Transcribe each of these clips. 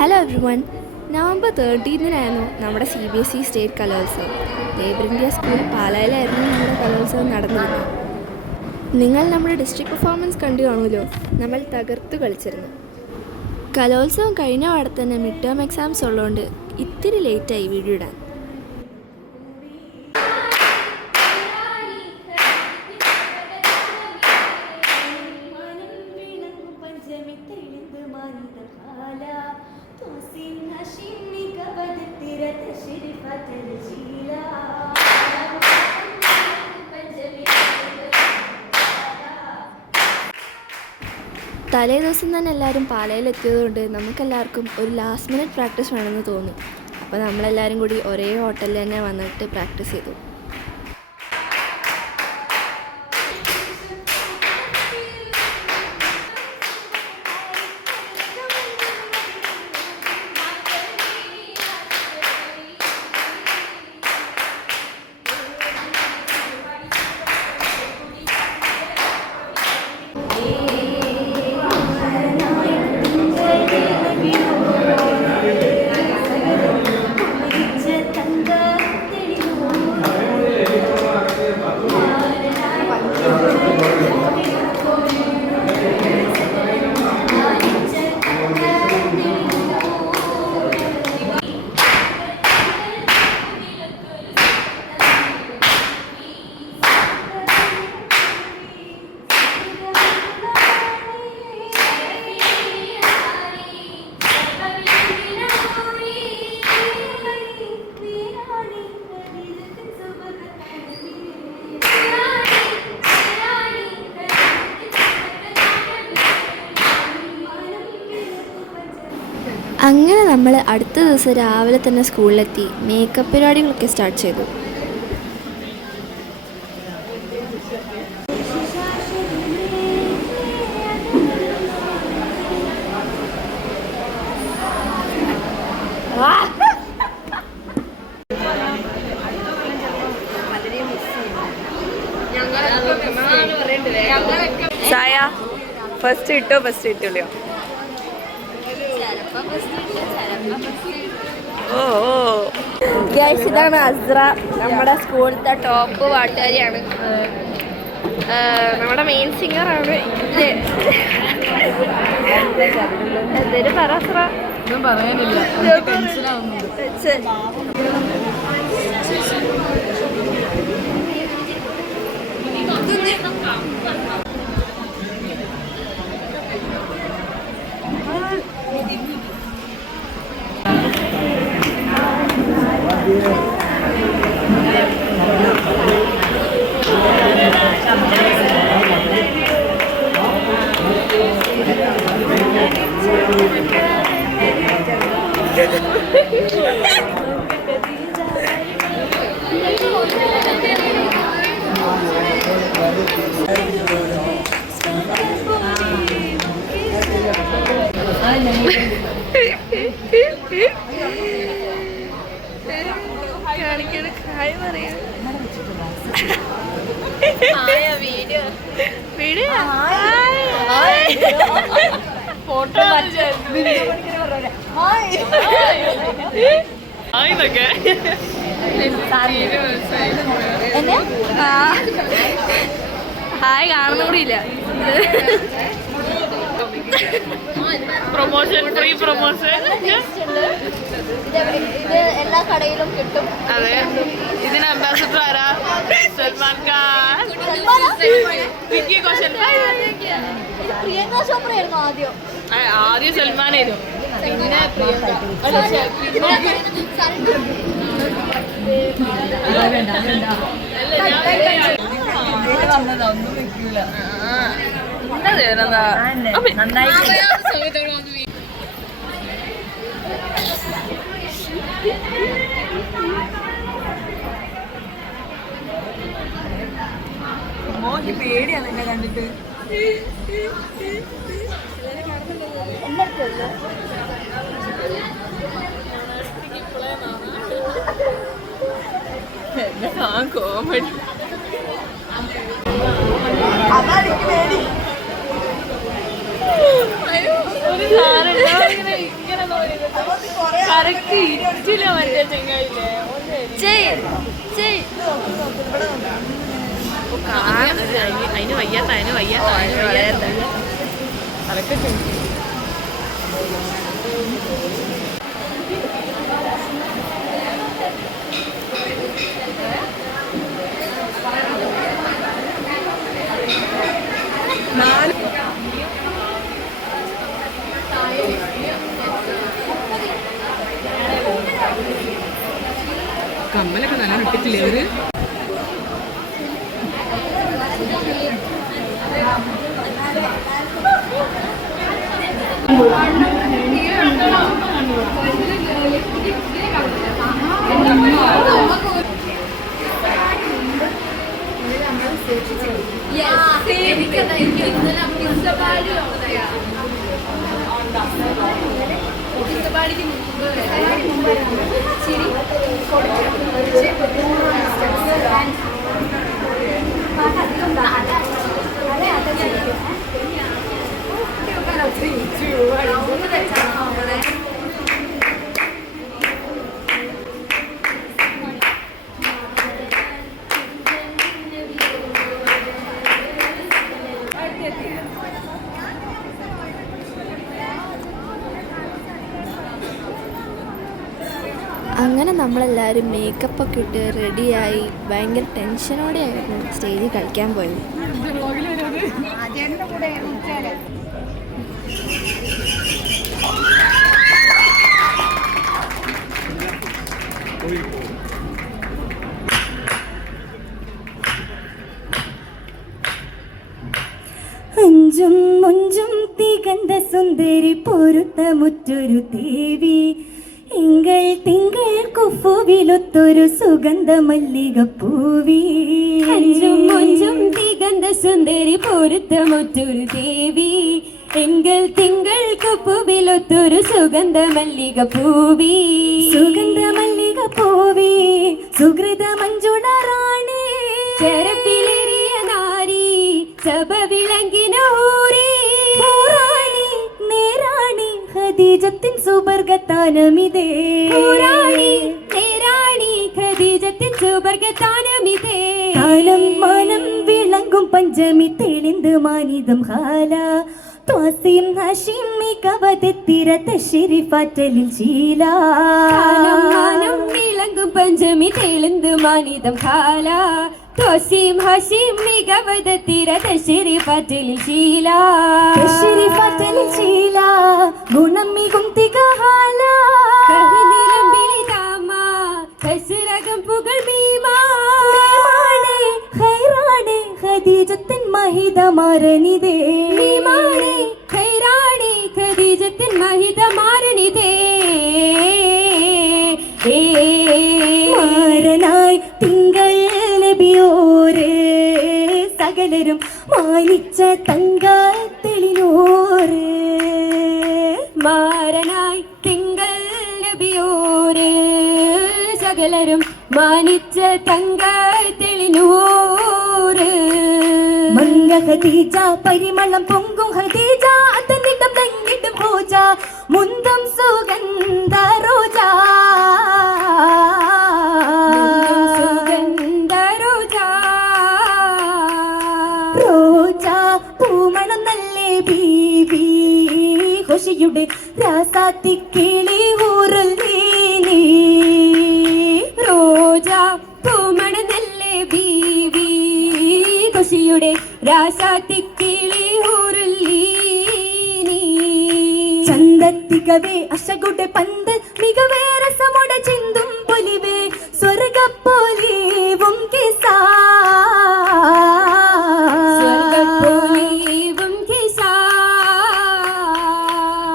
Hello every one. November 13-നായിരുന്നു നമ്മുടെ CBSE state കലോത്സവം. Labour India school പാലായിലായിരുന്നു നമ്മുടെ കലോത്സവം നടന്നിരുന്നത്. നിങ്ങൾ നമ്മുടെ ഡിസ്ട്രിക്ട് പെർഫോമൻസ് കണ്ടു കാണുമല്ലോ. നമ്മൾ തകർത്തു കളിച്ചിരുന്നു. കലോത്സവം കഴിഞ്ഞ പാടെ തന്നെ മിഡ് ടേം എക്സാംസ് ഉള്ളതുകൊണ്ട് ഇത്തിരി ലേറ്റായി വീഡിയോ ഇടാൻ. തലേ ദിവസം തന്നെ എല്ലാവരും പാലയിലെത്തിയതുകൊണ്ട് നമുക്കെല്ലാവർക്കും ഒരു ലാസ്റ്റ് മിനിറ്റ് പ്രാക്ടീസ് വേണമെന്ന് തോന്നി. അപ്പോൾ നമ്മളെല്ലാവരും കൂടി ഒരേ ഹോട്ടലിൽ തന്നെ വന്നിട്ട് പ്രാക്ടീസ് ചെയ്തു. അങ്ങനെ നമ്മൾ അടുത്ത ദിവസം രാവിലെ തന്നെ സ്കൂളിലെത്തി മേക്കപ്പ് പരിപാടികളൊക്കെ സ്റ്റാർട്ട് ചെയ്തു. സായ ഫസ്റ്റ് ഇട്ടില്ലയോ? ഇതാണ് അസ്ര, നമ്മുടെ സ്കൂളിലത്തെ ടോപ്പ് പാട്ടുകാരിയാണ്. നമ്മുടെ മെയിൻ സിംഗറാണ്. എന്തൊരു പറ അസ്ര? ഒന്നും പറയാനില്ല. ഫോട്ടോ ഹായ് കാണുന്ന കൂടിയില്ല. പ്രൊമോഷൻ, ഫ്രീ പ്രൊമോഷൻ ഇത് എല്ലാ കടയിലും കിട്ടും. അതെ, ഇതിന് അംബാസിഡർ ആരാ? സൽമാൻ ഖാൻ. പ്രിയങ്ക ചോപ്ര ആയിരുന്നു ആദ്യം സൽമാനായിരുന്നു, പിന്നെ പ്രിയങ്ക. ഒന്നും വെക്കൂല. മോക്ക് പേടിയാണ് എന്നെ കണ്ടിട്ട്. കോമഡി. ഒരു സാധനം കറക്റ്റ് ഇരിച്ചില്ല മറ്റേ ചെങ്ങായില്ലേ അതിന് വയ്യാത്ത അതൊക്കെ കമ്മലൊക്കെ നല്ല ഇട്ടിട്ടില്ലേ അവര് അങ്ങനെ നമ്മളെല്ലാവരും മേക്കപ്പൊക്കെ ഇട്ട് റെഡിയായി ഭയങ്കര ടെൻഷനോടെയായിരുന്നു സ്റ്റേജിൽ കളിക്കാൻ പോയത്. അഞ്ചും മുഞ്ചും തികന്ത സുന്ദരി പൊരുത്തമുറ്റൊരു ദേവി എങ്കൾ തിങ്കൾ കുഫുവിലൊത്തൊരു സുഗന്ധ മല്ലികപ്പൂവി. അഞ്ചും മുഞ്ചും തികന്ത സുന്ദരി പൊരുത്തമുറ്റൊരു ദേവി എങ്കൾ തിങ്കൾ കുഫുവിലൊത്തൊരു സുഗന്ധ മല്ലികപ്പൂവി. സുഗന്ധ മല്ലികപ്പൂവി സുഹൃത മഞ്ജുണറാണി ചെറുപ്പിലേറിയ നാരി സഭ വിളങ്ങിന ഊരി ഊറാണി നേരാണി ഖദീജത്തിൻ സുബർഗത്താനമിതേ. ഊറാണി നേരാണി ഖദീജത്തിൻ സുബർഗത്താനമിതേ. കാലം മാനം വിളങ്ങും പഞ്ചമി തെളിന്ത് മാനിതം ഹാല ത്വാസിം ഹഷിമി കവതെത്തിര തശ്ശിരിഫാറ്റലിൽ ശീല. കാലം മാനം വിളങ്ങും പഞ്ചമി തെളിന്ത് മാനിതം ഹാല ത്വാസിം ഹഷിമി കവതെത്തിര തശ്ശിരിഫാറ്റലിൽ ശീല. തശ്ശിരിഫാറ്റലിൽ ശീല ഗുണം മികും തികഹാല കഹനിലം ബിളിതാമ കസ്റകം പുകൾ മീമാ. ഖൈറാണി ഖദീജത്തിൻ മഹിതമാരനിതേ. മീമാണി ഖൈറാണി ഖദീജത്തിൻ മഹിതമാരനിതേ. മാരനായി തിങ്കൾ നബിയോരേ സകലരും മാനിച്ച തങ്കത്തെളിനോരേ. മാരനായി തിങ്കൾ നബിയോരേ സകലരും മാനിച്ച തങ്കത്തെളിനൂര്. മംഗ ഖദീജ പരിമളം പൊങ്കും ഖദീജ അതന്നിടം തങ്ങിടും റോജ മുന്തം സുഗന്ധ റോജ. സുഗന്ധ റോജ റോജ പൂമണം നല്ലേ ബീവി ഖുഷിയുടെ രാസാത്തി കിളി ഊറുൽ നീ. റോജ പൂമണം നല്ലേ ബീവി ഖുഷിയുടെ രാസാത്തി കിളി ഊറുൽ നീ. ചന്തത്തികവേ അശകുടെ പന്ത് മികവേറെ രസമുട ചിന്തും പൊലിവേ സ്വർഗപ്പൊലിവും കിസാ. സ്വർഗപ്പൊലിവും കിസാ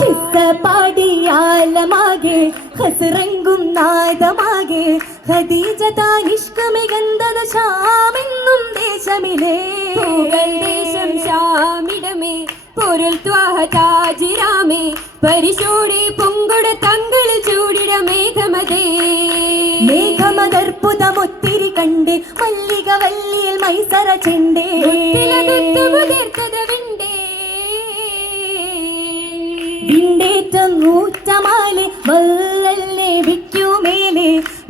കിസ്സ പാടിയാലമാകെ ഹസ്റങ്കും നാദമാകെ ഖദീജ താനിഷ്കമികന്ധത ശാമെന്നും ദേശമിലേ. ദേശം ശാമിടമേ പൊരുൾ ത്വാഹ താജിരാമേ പരിശോടി പൊങ്കുട തങ്കൾ ചൂടിട മേഘമതേ. മേഘമതർപ്പുതമൊത്തിരി കണ്ട് മല്ലിക വല്ലിയിൽ മൈസറ ചെണ്ടേ മുതിർത്തത് വിണ്ടേ വിണ്ടേറ്റം നൂറ്റമാ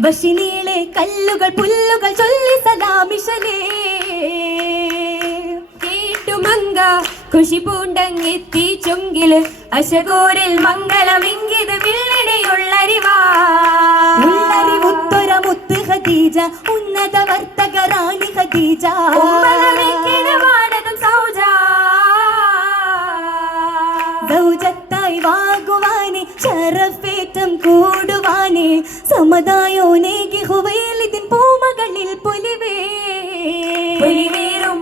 വശിനീളെ കല്ലുകൾ പുല്ലുകൾ ചൊല്ലി സലാമിശലേ കേട്ടുമങ്ക ഖുഷി പൂണ്ടങ്ങെത്തി ചൊങ്കില് അശകൂരിൽ മംഗളമിങ്കിത് വിള്ളിടയുള്ളരിവാ ഉള്ളറിവുത്തൊര മുത്ത് ഖദീജ ഉന്നത വർത്തക റാണി ഖദീജ വാനതും സൗജ സൗജത്തായി വാകുവാനെ ഷറഫേറ്റം കൂടുവാനെ സമതായോനേകി ഹുവൈലിദിൻ പൂമകളിൽ പൊലിവേറും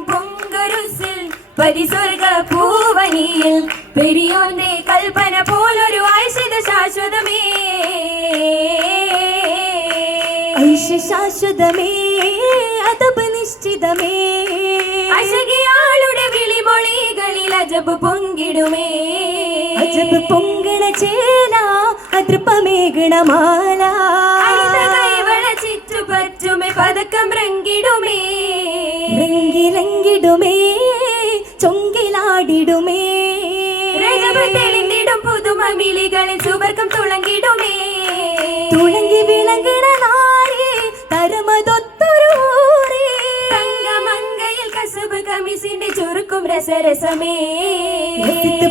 പൊങ്കരുസിൽ പരിസ്വർഗ പൂവനിയിൽ പെരിയോന്റെ കൽപ്പന പോലൊരു ഐശ്വര്യ ശാശ്വതമേ ശാശ്വതമേ അതബ് നിശ്ചിതമേ അശകിയാളുടെ വിളിമൊളികളിൽ അജബ് പൊങ്കിടുമേ അജബ് പൊങ്കണ ചേല അതൃപ്പമേകണമാല കൈവള ചുറ്റുപറ്റുമേ പതക്കം റങ്കിടുമേ റങ്കിലങ്കിടുമേ ചൊങ്കിലാടിടുമേ തെളിഞ്ഞിടും പുതുമ വിളികളിൽ സുവർക്കം തുളങ്ങിടുമേ തുളങ്ങി വിളങ്ങണ നാരി തരമതൊത്തൊരൂറി തങ്കമങ്കയിൽ കസബ് കമിസിന്റെ ചുരുക്കും രസരസമേ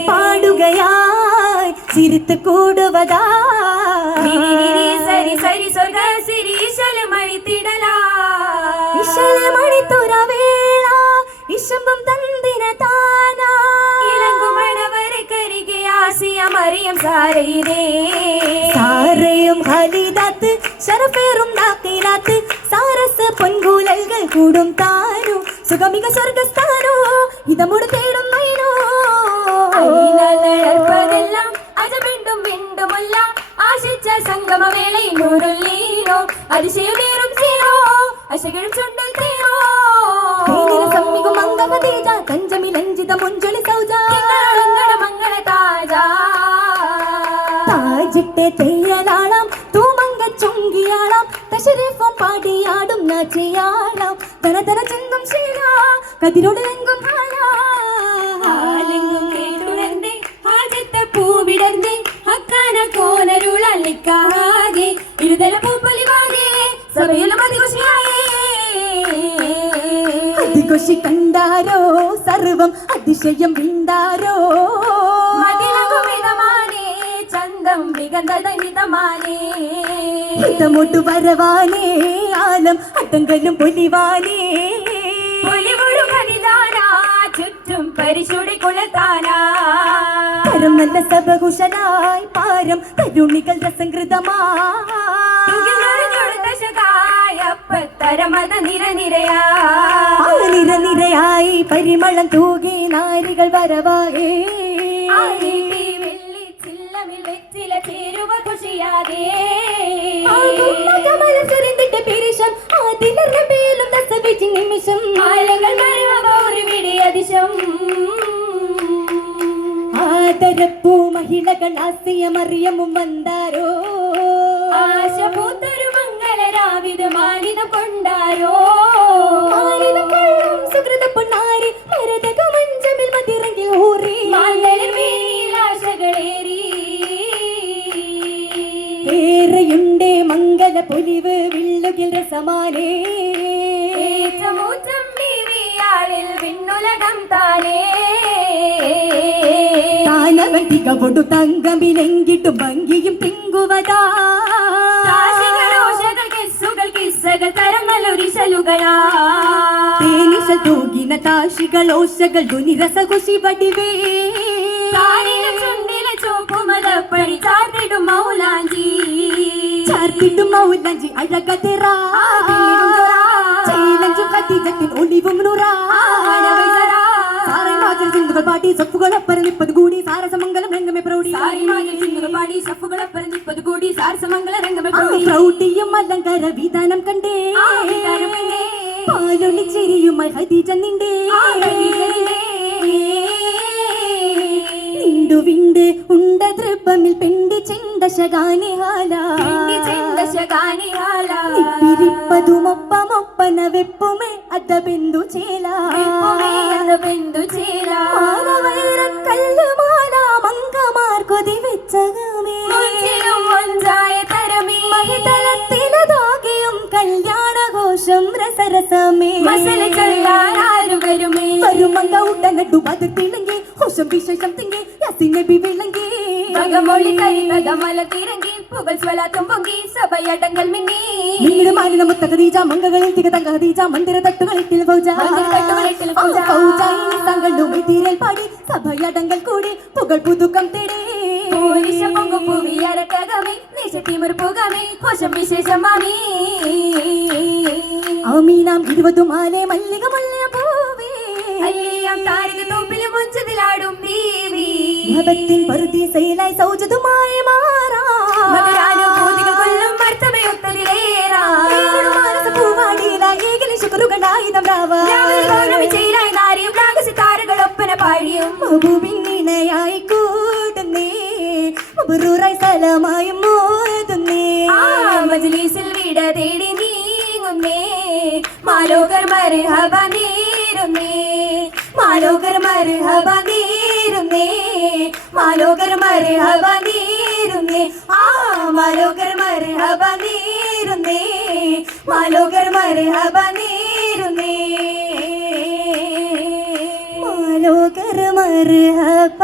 പാടുകയായി ചിരിത്ത് കൂടുവതാ സരി സരി സ്വർഗ സിരി ഇശലമണിത്തിടലാ ഇശലമണിത്തുറവേള ഇശമ്പം തന്തിന താനാ ഇളങ്കുമണവരെ കരികെ ആസിയ മറിയം സാരയിരേ സാരയും ഖലീദാത്ത് ശരഫേറും നാക്കിലാത്ത് സാരസ് പൊൻകൂലൽകൾ കൂടും താനു സുഗമിക സ്വർഗസ്ഥാനോ ഇതമുട് തേടും മൈനോ നടപ്പതെല്ലാം അജബിണ്ടും ബിണ്ടുമല്ല ആശിച്ച സംഗമവേളയിൽ നൂറുള്ളീനോ അതിശയമേറും സീറോ അശകളും ചുണ്ടിൽ തീരോ സമ്മികും മംഗളതേജ കഞ്ചമിലഞ്ചിത മുഞ്ചൊലി സൗജ മംഗള താജ താജിട്ടെ തെയ്യലാളം തൂമങ്ക ചുങ്കിയാളം തശരീഫും പാടിയാടും നാച്ചിയാളം തരതര ചിന്തും ശീല കതിരോട് എങ്കും ഹാലെങ്കും കേട്ടുണർന്നേ ഹാജത്തെ പൂവിടർന്നേ ഹക്കാന കോനരുളല്ലിക്കാകെ ഇരുതല പൂപ്പൊലിവാകെ സഭയിലും അതിഘോഷി കണ്ടാരോ സർവം അതിശയം വിണ്ടാരോ ചന്തം വിഗന്ധനിതമാനേ ഹിതമൊട്ടു വരവാനേ ആലം അട്ടങ്കലും പൊലിവാനേ പൊലിവൊഴു ഖനിദാനാ ചുറ്റും പരിശുടി കുളത്താനാ കരം നല്ല സഭകുശലായി പാരം തരുണികൾ രസംകൃതമാ നിരനിരയായി പരിമളം തൂകി നാരികൾ വരവായേ വെച്ചില ചേരുവ ഖുഷിയാകേ പിരിശം ആദിലും ദസവിച്ച് നിമിഷം ആലങ്ങൾ മറിവോറി അതിശം ആദരപ്പൂ മഹിളകൾ ആസിയമറിയമും വந்தாരോ ആശപൂത്തൊരു മംഗളരാവിത് മാനിതം കൊണ്ടാരോ സുഹൃത പൊന്നാരി മരതക മഞ്ചമിൽ മതിറങ്ങി ഊറി ആശകളേറി ഏറെയുണ്ടേ മംഗള പൊലിവ് വിള്ളുകിൽ രസമാനേ വിണ്ണുലകം താനേ താനവൻ തികവൊടു തങ്കമിലെങ്കിട്ടും ഭംഗിയും തിങ്കുവതാ തൂകിന താശികൾ ഓശകൾ ദുനിരസകുശി വടിവേ ചോപ്പുമലപ്പടി ചാർത്തിടും മൗലാഞ്ചി അഴകതെറാ ചൈലഞ്ചു ഖദീജത്തിൻ ഒളിവും നുറാ ചിന്തുകൾ പാടി സഫുകളപ്പരനിപ്പത് കൂടി സാരസമംഗലം രംഗമേ പ്രൗഢി ചിന്തുകൾ പാടി സഫുകളപ്പരനിപ്പത് കൂടി സാരസമംഗല രംഗമേ പ്രൗഢിയും അലങ്കാര വിധാനം കണ്ടേ പാലൊളി ചിരിയുമായി ഖദീജ നിണ്ടേ വിണ്ട് ഉണ്ട ദൃപ്പമിൽ പെണ്ടി ചെണ്ടശകാനിഹാലിരിപ്പതുമൊപ്പമൊപ്പന വെപ്പുമേ അത ബിന്ദു ചേല കല്ലുമാല മങ്കമാർ കൊതി വെച്ചകമേ തലത്തിലതാകെ രസരസമേ മസല ചൊല്ലാരും വരുമേ വരുമങ്ക ഉടനട്ടു പതിർത്തിണങ്ങി ഹോഷം വിശേഷം തിങ്ങി യസിനെ ബിവിളങ്ങി മകമൊളി കരിമല തിരങ്ങി പുകൾ സ്വലാത്തും പൊങ്ങി സഭയടങ്ങൾ മിന്നി നിങ്ങളുടെ മാനിന മുത്ത ഖദീജ മംഗകളിൽ തിക തങ്ക ഖദീജ മന്ദിര തട്ടുകളിൽ ഫൗജ ഫൗജായി തങ്ങളും തീരൽ പാടി സഭയടങ്ങൾ കൂടി പുകൾ പുതുക്കം തേടി ആമീനാം 20 മാലേ മല്ലിക മുല്ലയ പൂവേ അല്ലിയാം താരക തോപ്പിലെ മുഞ്ചതിലാടും ബീവി ഭവത്തിൻ പറുദീസയിലായി സൗജതുമായി മാറാ മധുരാനുഭൂതികൾ കൊല്ലും മർത്തമയൊത്തതിലേറാ മാനസ പൂവാടിയിലായി ഏകലി ശുക്രുകളായുധം രാവാ വിജയിലായി നാരിയും നാഗസിതാരകളൊപ്പന പാടിയും മഹബൂബിന്നിണയായി കൂടുന്നേ മബ്റൂറായി സലാമായും മോതുന്നേ മജ്ലിസിൽ വിട തേടി നീങ്ങുന്നേ മാലോകർ മർഹബ നേരുന്നേ മാലോകർ മർഹബ നേരുന്നേ മാലോകർ മർഹബ നേരുന്നേ മാലോകർ മർഹബ നേരുന്നേ മാലോകർ മർഹബ നേരുന്നേ മാലോകർ മർഹബ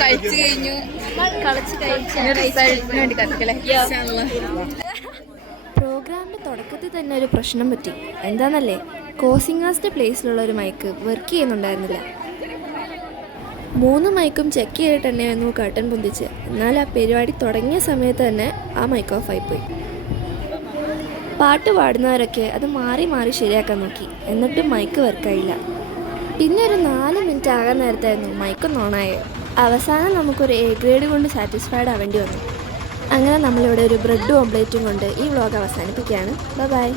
കഴിച്ചു കഴിഞ്ഞു വേണ്ടി കത്തിക്കല്ലേ പ്രോഗ്രാമിൻ്റെ തുടക്കത്തിൽ തന്നെ ഒരു പ്രശ്നം പറ്റി. എന്താണെന്നല്ലേ, കോസിംഗാസിൻ്റെ പ്ലേസിലുള്ള ഒരു മൈക്ക് വർക്ക് ചെയ്യുന്നുണ്ടായിരുന്നില്ല. 3 മൈക്കും ചെക്ക് ചെയ്തിട്ട് തന്നെയായിരുന്നു കർട്ടൻ പൊന്തിച്ച്. എന്നാൽ ആ പരിപാടി തുടങ്ങിയ സമയത്ത് തന്നെ ആ മൈക്ക് ഓഫ് ആയിപ്പോയി. പാട്ട് പാടുന്നവരൊക്കെ അത് മാറി മാറി ശരിയാക്കാൻ നോക്കി, എന്നിട്ടും മൈക്ക് വർക്കായില്ല. പിന്നെ ഒരു 4 മിനിറ്റ് ആകാൻ നേരത്തായിരുന്നു മൈക്കൊന്ന് ഓണായത്. അവസാനം നമുക്കൊരു A ഗ്രേഡ് കൊണ്ട് സാറ്റിസ്ഫൈഡ് ആവേണ്ടി വന്നു. അങ്ങനെ നമ്മളിവിടെ ഒരു ബ്രെഡും ഓംപ്ലേറ്റും കൊണ്ട് ഈ വ്ളോഗ് അവസാനിപ്പിക്കുകയാണ്. ബൈ.